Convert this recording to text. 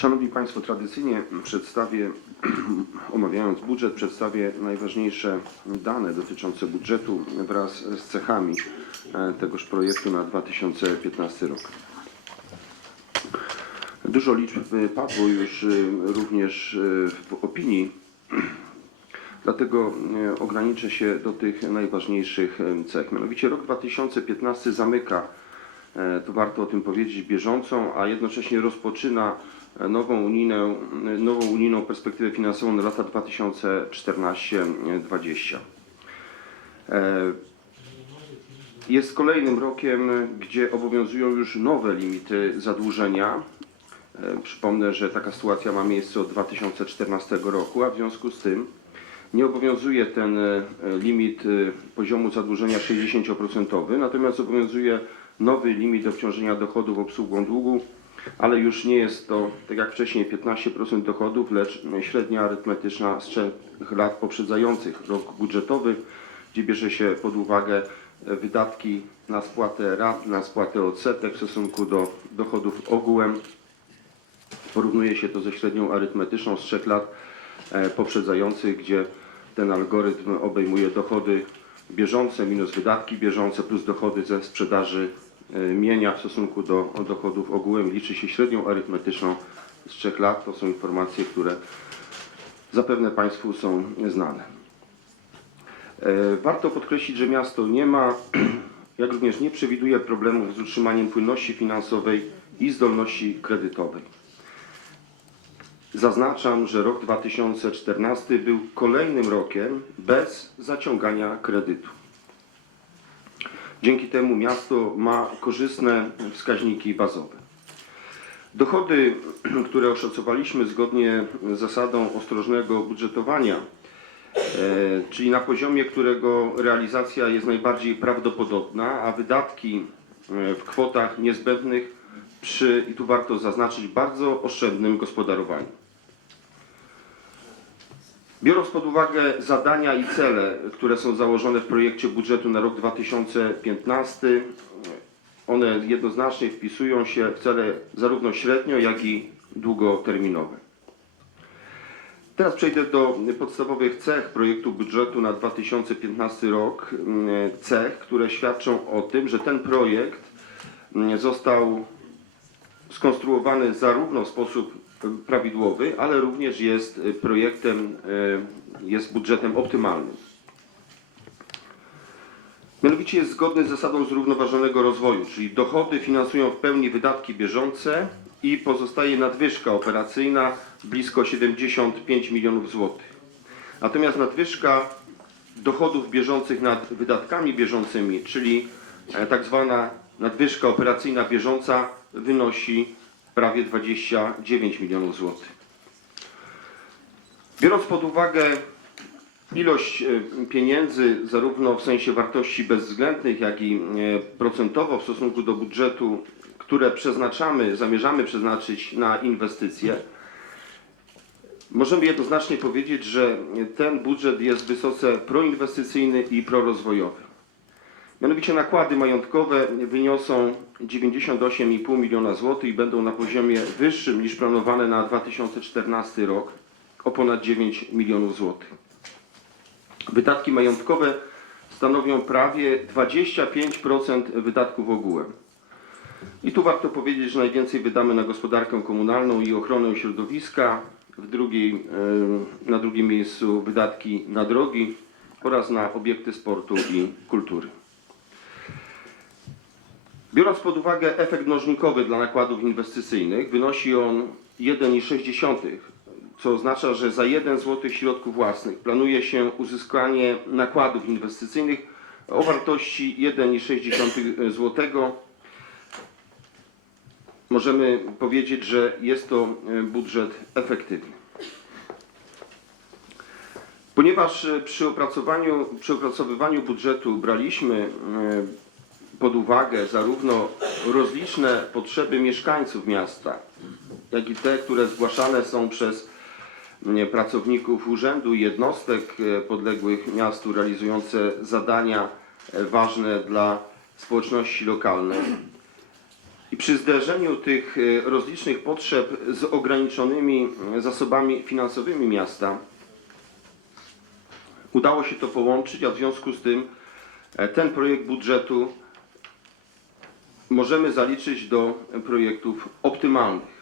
Szanowni Państwo, tradycyjnie przedstawię, omawiając budżet, przedstawię najważniejsze dane dotyczące budżetu wraz z cechami e, tegoż projektu na 2015 rok. Dużo liczb padło już e, również e, w opinii, dlatego ograniczę się do tych najważniejszych cech. Mianowicie rok 2015 zamyka, e, to warto o tym powiedzieć, bieżącą, a jednocześnie rozpoczyna e, nową unijną, e, nową unijną perspektywę finansową na lata 2014-2020. E, Jest kolejnym rokiem, gdzie obowiązują już nowe limity zadłużenia. Przypomnę, że taka sytuacja ma miejsce od 2014 roku, a w związku z tym nie obowiązuje ten limit poziomu zadłużenia 60%, natomiast obowiązuje nowy limit obciążenia dochodów obsługą długu, ale już nie jest to, tak jak wcześniej, 15% dochodów, lecz średnia arytmetyczna z trzech lat poprzedzających rok budżetowy, gdzie bierze się pod uwagę e, wydatki na spłatę rat, na spłatę odsetek w stosunku do dochodów ogółem. Porównuje się to ze średnią arytmetyczną z trzech lat e, poprzedzających, gdzie ten algorytm obejmuje dochody bieżące minus wydatki bieżące plus dochody ze sprzedaży mienia w stosunku do dochodów ogółem. Liczy się średnią arytmetyczną z trzech lat. To są informacje, które zapewne Państwu są znane. E, Warto podkreślić, że miasto nie ma, jak również nie przewiduje problemów z utrzymaniem płynności finansowej i zdolności kredytowej. Zaznaczam, że rok 2014 był kolejnym rokiem bez zaciągania kredytu. Dzięki temu miasto ma korzystne wskaźniki bazowe. Dochody, które oszacowaliśmy zgodnie z zasadą ostrożnego budżetowania, e, czyli na poziomie, którego realizacja jest najbardziej prawdopodobna, a wydatki e, w kwotach niezbędnych przy, i tu warto zaznaczyć, bardzo oszczędnym gospodarowaniu. Biorąc pod uwagę zadania i cele, które są założone w projekcie budżetu na rok 2015, one jednoznacznie wpisują się w cele zarówno średnio, jak i długoterminowe. Teraz przejdę do podstawowych cech projektu budżetu na 2015 rok. Cech, które świadczą o tym, że ten projekt został skonstruowany zarówno w sposób prawidłowy, ale również jest projektem, e, jest budżetem optymalnym. Mianowicie jest zgodny z zasadą zrównoważonego rozwoju, czyli dochody finansują w pełni wydatki bieżące i pozostaje nadwyżka operacyjna blisko 75 milionów złotych. Natomiast nadwyżka dochodów bieżących nad wydatkami bieżącymi, czyli e, tak zwana nadwyżka operacyjna bieżąca wynosi prawie 29 milionów złotych. Biorąc pod uwagę ilość e, pieniędzy, zarówno w sensie wartości bezwzględnych, jak i e, procentowo w stosunku do budżetu, które przeznaczamy, zamierzamy przeznaczyć na inwestycje, możemy jednoznacznie powiedzieć, że ten budżet jest wysoce proinwestycyjny i prorozwojowy. Mianowicie nakłady majątkowe wyniosą 98,5 miliona złotych i będą na poziomie wyższym niż planowane na 2014 rok o ponad 9 milionów złotych. Wydatki majątkowe stanowią prawie 25% wydatków ogółem. I tu warto powiedzieć, że najwięcej wydamy na gospodarkę komunalną i ochronę środowiska, w drugiej, e, na drugim miejscu wydatki na drogi oraz na obiekty sportu i kultury. Biorąc pod uwagę efekt mnożnikowy dla nakładów inwestycyjnych, wynosi on 1,6, co oznacza, że za 1 zł środków własnych planuje się uzyskanie nakładów inwestycyjnych o wartości 1,6 zł. Możemy powiedzieć, że jest to budżet efektywny. Ponieważ przy opracowaniu, przy opracowywaniu budżetu braliśmy e, pod uwagę zarówno rozliczne potrzeby mieszkańców miasta, jak i te, które zgłaszane są przez mm, pracowników urzędu i jednostek e, podległych miastu realizujące zadania e, ważne dla społeczności lokalnej. I przy zderzeniu tych e, rozlicznych potrzeb z ograniczonymi e, zasobami finansowymi miasta udało się to połączyć, a w związku z tym ten projekt budżetu możemy zaliczyć do projektów optymalnych.